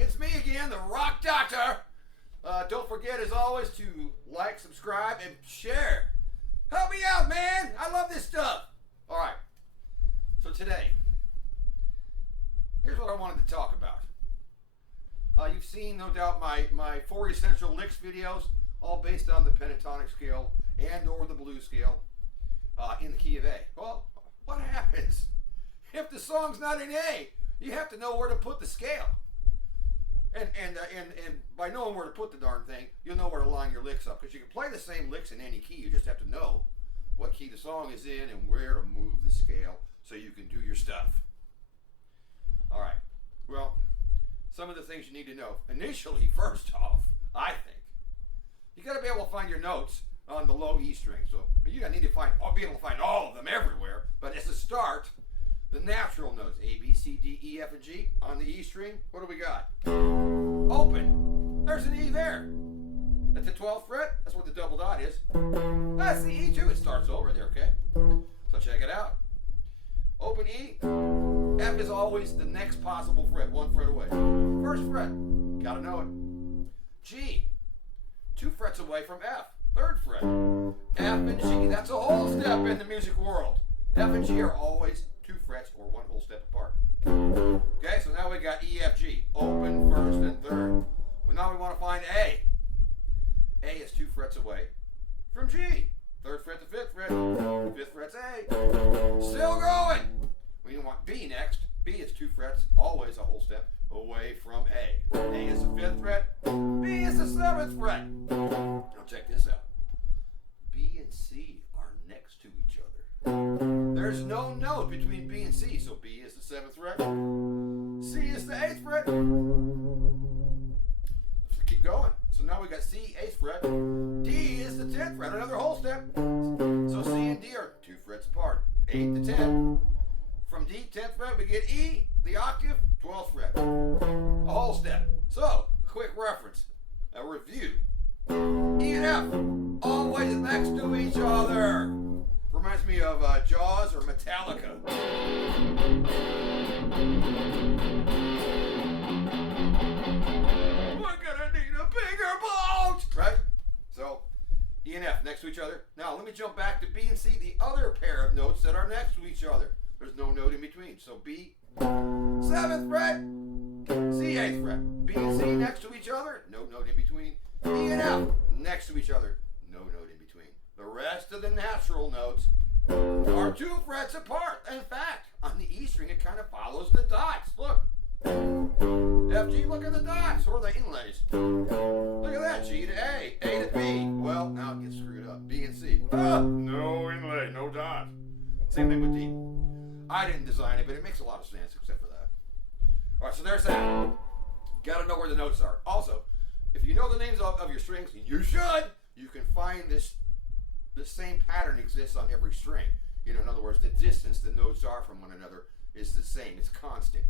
It's me again, the Rock Doctor. Don't forget, as always, to like, subscribe, and share. Help me out, man. I love this stuff. All right. So today, here's what I wanted to talk about. You've seen, no doubt, my 4 essential licks videos, all based on the pentatonic scale and or the blues scale in the key of A. Well, what happens if the song's not in A? You have to know where to put the scale. And by knowing where to put the darn thing, you'll know where to line your licks up. Because you can play the same licks in any key. You just have to know what key the song is in and where to move the scale so you can do your stuff. All right. Well, some of the things you need to know. Initially, first off, I think, you got to be able to find your notes on the low E string. So you need to be able to find all of them everywhere. But as a start, the natural notes, A, B, C, D, E, F, and G, on the E string, what do we got? Open. There's an E there. At the 12th fret, that's what the double dot is. That's the E too. It starts over there, okay? So check it out. Open E. F is always the next possible fret, 1 fret away. First fret, gotta know it. G, 2 frets away from F, 3rd fret. F and G, that's a whole step in the music world. F and G are always 2 frets or 1 whole step apart. Okay, so now we got E, F, G. Open, 1st, and 3rd. Well, now we want to find A. A is 2 frets away from G. 3rd fret to 5th fret. 5th fret's A. Still growing. We want B next. B is 2 frets, always a whole step away from A. A is the 5th fret. B is the 7th fret. Now check this out. B and C are next to each other. There's no note between B and C, so B is the 7th fret. C is the 8th fret. Let's keep going. So now we got C, 8th fret. D is the 10th fret, another whole step. So C and D are 2 frets apart, 8 to 10. From D, 10th fret, we get E, the octave, 12th fret. A whole step. So, quick reference, a review. E and F, always next to each other. Reminds me of Jaws or Metallica. We're gonna need a bigger boat! Right? So, E and F next to each other. Now, let me jump back to B and C, the other pair of notes that are next to each other. There's no note in between. So B, 7th fret, C, 8th fret. B and C next to each other, no note in between. E and F next to each other, no note in between. The rest of the natural notes are 2 frets apart. In fact, on the E string, it kind of follows the dots. Look. F, G, look at the dots, or the inlays. Look at that, G to A, A to B. Well, now it gets screwed up. B and C. No inlay, no dot. Same thing with D. I didn't design it, but it makes a lot of sense except for that. All right, so there's that. Got to know where the notes are. Also, if you know the names of your strings, you should, you can find this same pattern exists on every string. You know, in other words, the distance the notes are from one another is the same. It's constant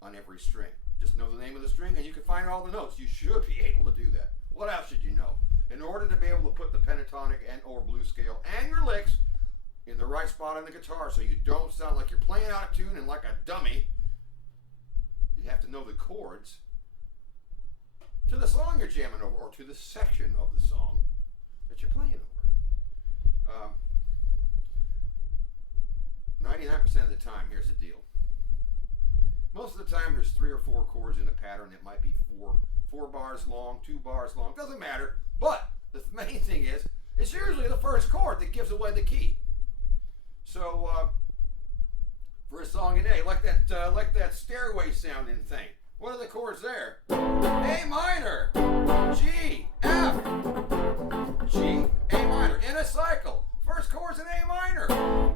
on every string. Just know the name of the string and you can find all the notes. You should be able to do that. What else should you know? In order to be able to put the pentatonic and or blues scale and your licks in the right spot on the guitar so you don't sound like you're playing out of tune and like a dummy, you have to know the chords to the song you're jamming over or to the section of the song that you're playing over. 99% of the time, here's the deal. Most of the time there's 3 or 4 chords in a pattern. It might be 4 bars long, 2 bars long, doesn't matter. But the main thing is, it's usually the first chord that gives away the key. So, for a song in A, like that stairway sounding thing. What are the chords there? A minor, G, F, G, A minor, in a cycle. First chord's an A minor.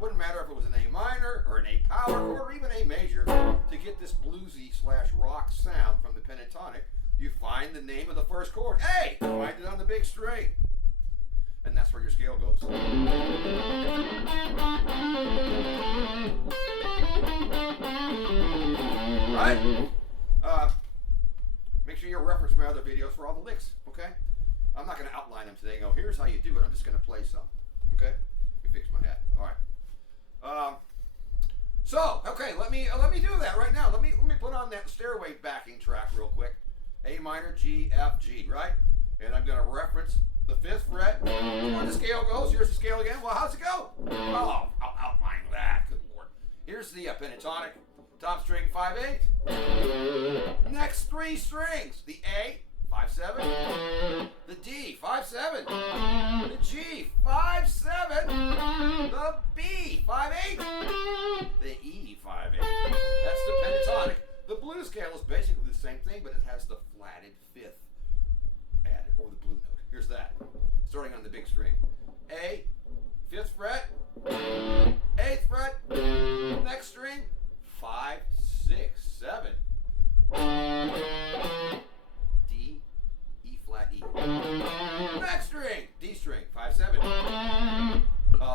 Wouldn't matter if it was an A minor or an A power chord or even A major. To get this bluesy / rock sound from the pentatonic, you find the name of the first chord, A. Find it on the big string. And that's where your scale goes. Right? Make sure you reference my other videos for all the licks, okay? I'm not going to outline them today and go, here's how you do it. I'm just going to play some, okay? Let me fix my hat. All right. So, okay, let me do that right now. Let me put on that stairway backing track real quick, A minor, G, F, G, right? And I'm going to reference the 5th fret. Where the scale goes. Here's the scale again. Well, how's it go? Oh, I'll outline that. Good Lord. Here's the pentatonic. Top string 5/8. Next 3 strings. The A 5/7. The D 5/7. The G 5/7. The B 5/8. The E 5/8. That's the pentatonic. The blues scale is basically the same thing, but it has the flatted 5th added, or the blue note. Here's that. Starting on the big string. A, 5th fret, 8th fret, next string, 5, 6, 7. D, E flat E. Next string, D string, 5, 7.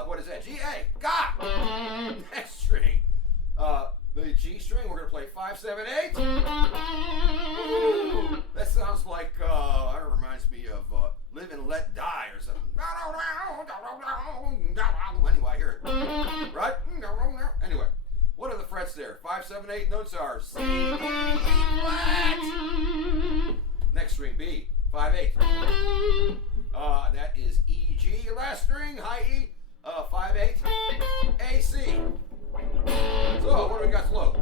What is that? G, A, ga! Next string. The G string, we're going to play 5, 7, 8. Ooh, that sounds like, it reminds me of Live and Let Die or something. Anyway, I hear it. Right? Anyway, what are the frets there? 5, 7, 8 notes are C, D, E flat. Next string, B, 5, 8. That is E, G. Last string, high E, 5, 8. A, C. So, what do we got slow?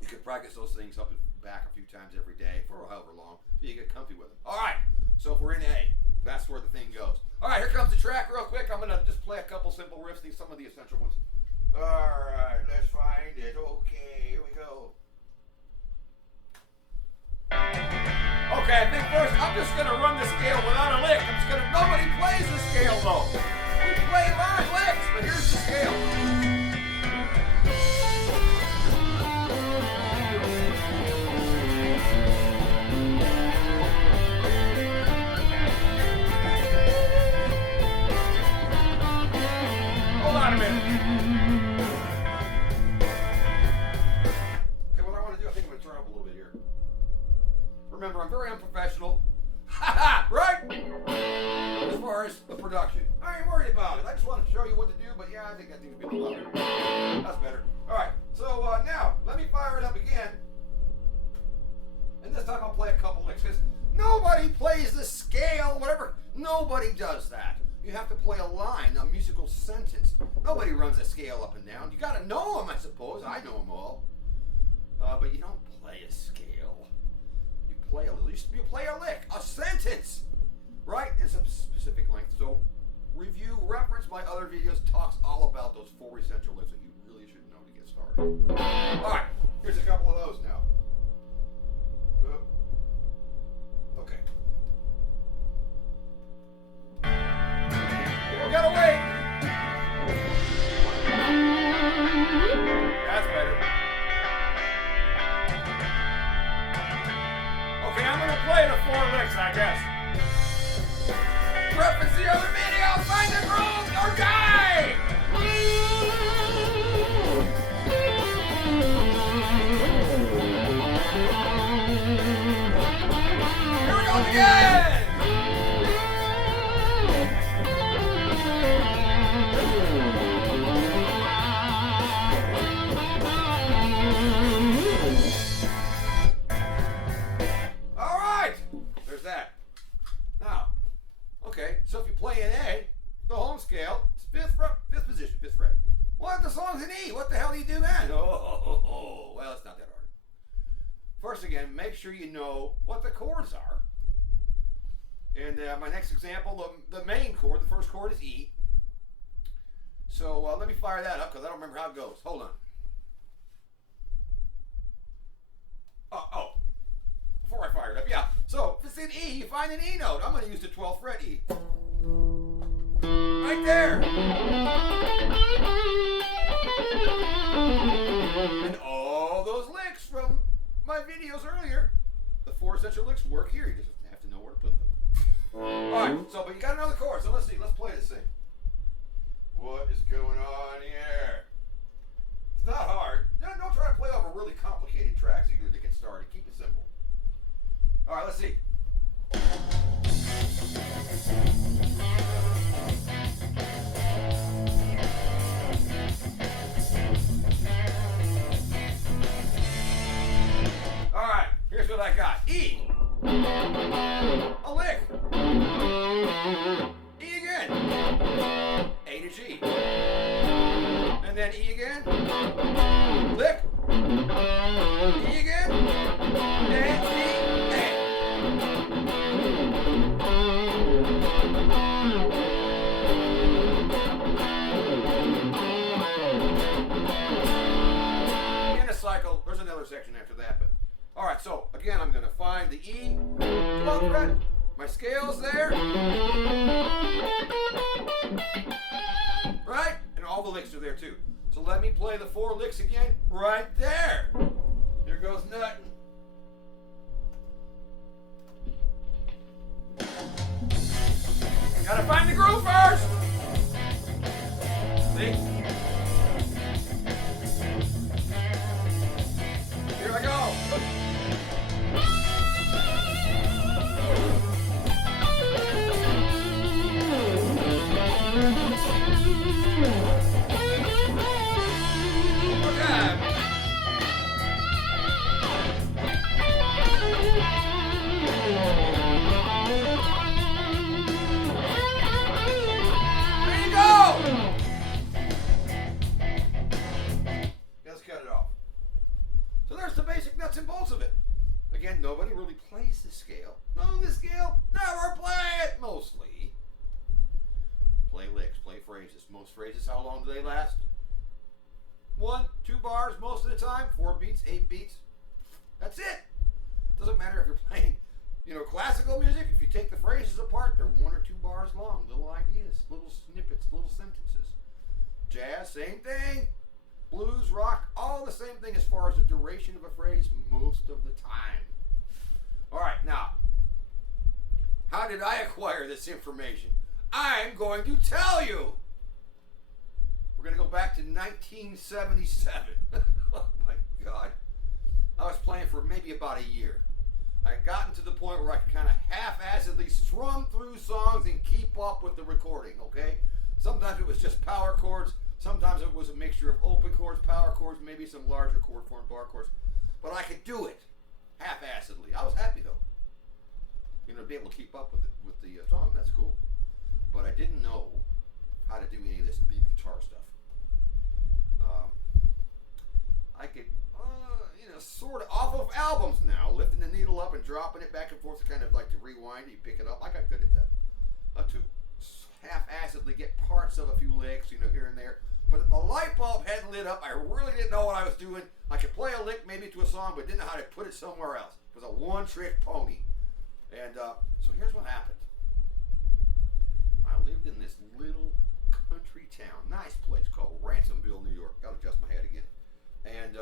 You can practice those things up and back a few times every day for however long so you get comfy with them. Alright, so if we're in A, that's where the thing goes. Alright, here comes the track real quick. I'm going to just play a couple simple riffs, some of the essential ones. Alright, let's find it. Okay, here we go. Okay, I think first I'm just going to run the scale without a lick. Nobody plays the scale though. We play live licks, but here's the scale. Hold on a minute. Okay, what I want to do, I think I'm going to turn up a little bit here. Remember, I'm very unprofessional. Ha-ha! Right? As far as the production. I ain't worried about it. I just want to show you what to do, but yeah, I think that needs to be a little louder. That's better. Alright, so now, let me fire it up again. And this time I'll play a couple licks, because nobody plays the scale, whatever. Nobody does that. You have to play a line, a musical sentence. Nobody runs a scale up and down. You gotta know them, I suppose. I know them all. But you don't play a scale. You play a lick, a sentence, right? It's a specific length. So review, reference my other videos, talks all about those 4 essential licks that you really should know to get started. All right, here's a couple of those now. Okay. We gotta wait. That's better. Okay, I'm gonna play the 4 licks, I guess. Reference the other video, find the groove, or die! Here we go again! So if you play in A, the home scale, it's 5th position, 5th fret. What? The song's in E. What the hell do you do then? Well, it's not that hard. First again, make sure you know what the chords are. And my next example, the main chord, the first chord is E. So let me fire that up because I don't remember how it goes. Hold on. Before I fire it up, yeah. So if it's in E, you find an E note. I'm going to use the 12th fret E. Right there. And all those licks from my videos earlier, the 4 essential licks work here. You just have to know where to put them. Alright, so but you got to know the chords. So let's see. Let's play this thing. What is going on here? It's not hard. Don't try to play over really complicated tracks either to get started. Keep it simple. Alright, let's see. then E again. Lick. E again. And E. In a cycle, there's another section after that, but alright, so again I'm gonna find the E, 12th fret, my scale's there. Right? And all the licks are there too. So let me play the 4 licks again right there. Here goes nothing. Gotta find the groove first. See? Here I go. Nobody really plays the scale. Know the scale? Never play it, mostly. Play licks, play phrases. Most phrases, how long do they last? 1, 2 bars most of the time. 4 beats, 8 beats. That's it. Doesn't matter if you're playing, classical music. If you take the phrases apart, they're 1 or 2 bars long. Little ideas, little snippets, little sentences. Jazz, same thing. Blues, rock, all the same thing as far as the duration of a phrase most of the time. All right, now, how did I acquire this information? I'm going to tell you. We're going to go back to 1977. Oh my God. I was playing for maybe about a year. I had gotten to the point where I could kind of half-assedly strum through songs and keep up with the recording, okay? Sometimes it was just power chords. Sometimes it was a mixture of open chords, power chords, maybe some larger chord form bar chords. But I could do it half-assedly. I was happy though. To be able to keep up with the song, that's cool. But I didn't know how to do any of this lead guitar stuff. I could, sort of off of albums now, lifting the needle up and dropping it back and forth, kind of like to rewind it, you pick it up. I got good at that. To half-assedly get parts of a few licks, here and there. But the light bulb hadn't lit up. I really didn't know what I was doing. I could play a lick maybe to a song, but didn't know how to put it somewhere else. It was a one-trick pony. And so here's what happened. I lived in this little country town, nice place called Ransomville, New York. Got to adjust my head again. And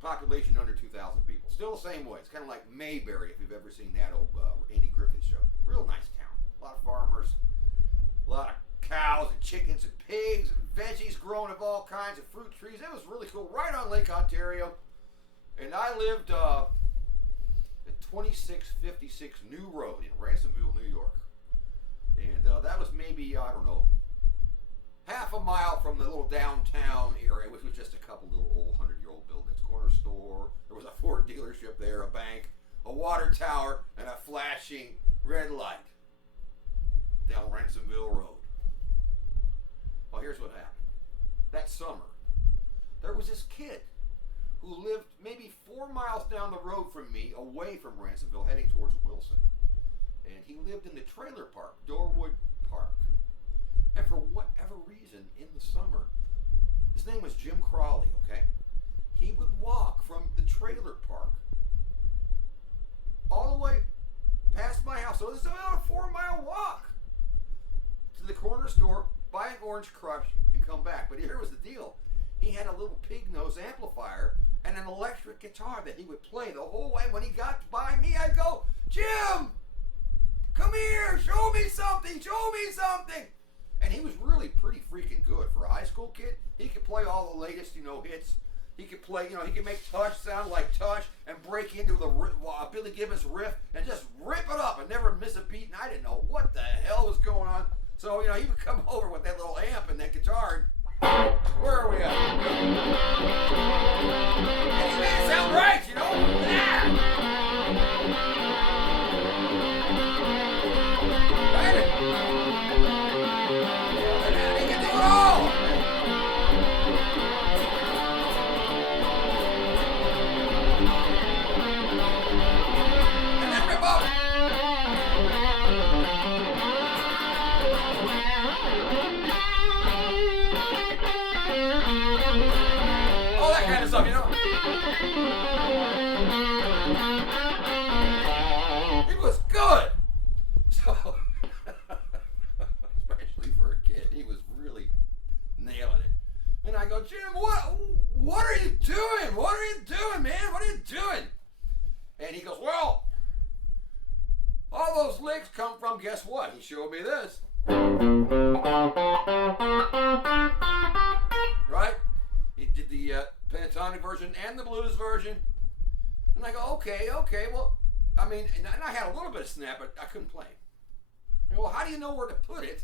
population under 2,000 people. Still the same way. It's kind of like Mayberry, if you've ever seen that old Andy Griffith show. Real nice town. A lot of farmers, a lot of cows and chickens and pigs and veggies growing of all kinds of fruit trees. It was really cool. Right on Lake Ontario. And I lived at 2656 New Road in Ransomville, New York. And that was maybe, I don't know, half a mile from the little downtown area, which was just a couple little old 100-year-old buildings. Corner store, there was a Ford dealership there, a bank, a water tower, and a flashing red light down Ransomville Road. Well, here's what happened. That summer, there was this kid who lived maybe 4 miles down the road from me, away from Ransomville, heading towards Wilson. And he lived in the trailer park, Dorwood Park. And for whatever reason, in the summer, his name was Jim Crawley, okay? He would walk from the trailer park all the way past my house. So this is about a 4-mile walk to the corner store, buy an Orange Crush, and come back. But here was the deal. He had a little pig nose amplifier and an electric guitar that he would play the whole way. When he got by me, I'd go, Jim, come here, show me something, show me something. And he was really pretty freaking good for a high school kid. He could play all the latest, hits. He could play, he could make Tush sound like Tush and break into the Billy Gibbons riff and just rip it up and never miss a beat. And I didn't know what the hell was going on. So, he would come over with that little amp and that guitar. And, where are we at? And he made it sound right, Yeah. Right? And he could do it all. It was good. So, especially for a kid, he was really nailing it. And I go, Jim, what are you doing? What are you doing, man? What are you doing? And he goes, well, all those licks come from, guess what? He showed me this. Right? He did the pentatonic version and the blues version. And I go, okay, well, I mean, and I had a little bit of snap, but I couldn't play. I go, well, how do you know where to put it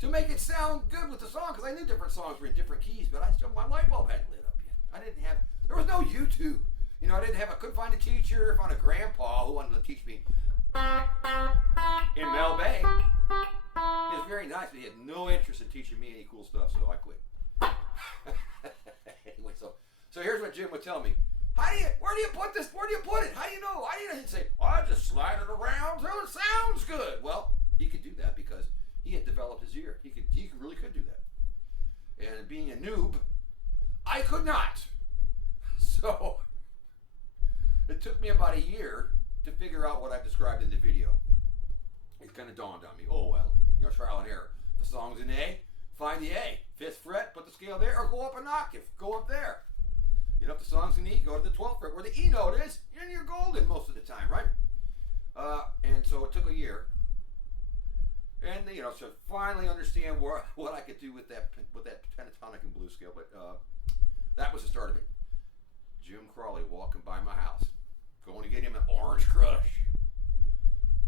to make it sound good with the song? Because I knew different songs were in different keys, but my light bulb hadn't lit up yet. There was no YouTube. You know, I couldn't find a teacher, found a grandpa who wanted to teach me in Mel Bay. He was very nice, but he had no interest in teaching me any cool stuff, so I quit. Anyway, so here's what Jim would tell me. Where do you put this? Where do you put it? How do you know? He'd say, I just slide it around so it sounds good. Well, he could do that because he had developed his ear. He really could do that. And being a noob, I could not. So it took me about a year to figure out what I've described in the video. It kind of dawned on me. Oh, well, trial and error. The song's in A, find the A. 5th fret, put the scale there, or go up an octave. Go up there. If the song's in E, go to the 12th fret where the E note is, and you're golden most of the time, right? And so it took a year. And, to finally understand what I could do with that pentatonic and blues scale. But that was the start of it. Jim Crawley walking by my house, going to get him an Orange Crush.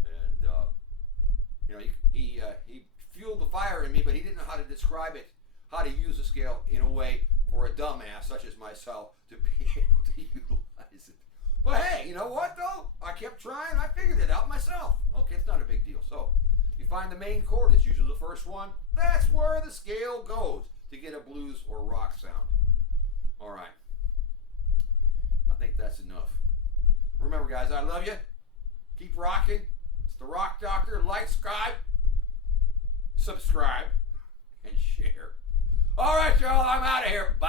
And, he fueled the fire in me, but he didn't know how to describe it, how to use the scale in a way for a dumbass such as myself to be able to utilize it. But hey, you know what though? I kept trying. I figured it out myself. Okay, it's not a big deal. So you find the main chord. It's usually the first one. That's where the scale goes to get a blues or rock sound. All right. I think that's enough. Remember, guys, I love you. Keep rocking. It's the Rock Doctor. Like, subscribe, and share. All right, y'all. I'm out of here. Bye.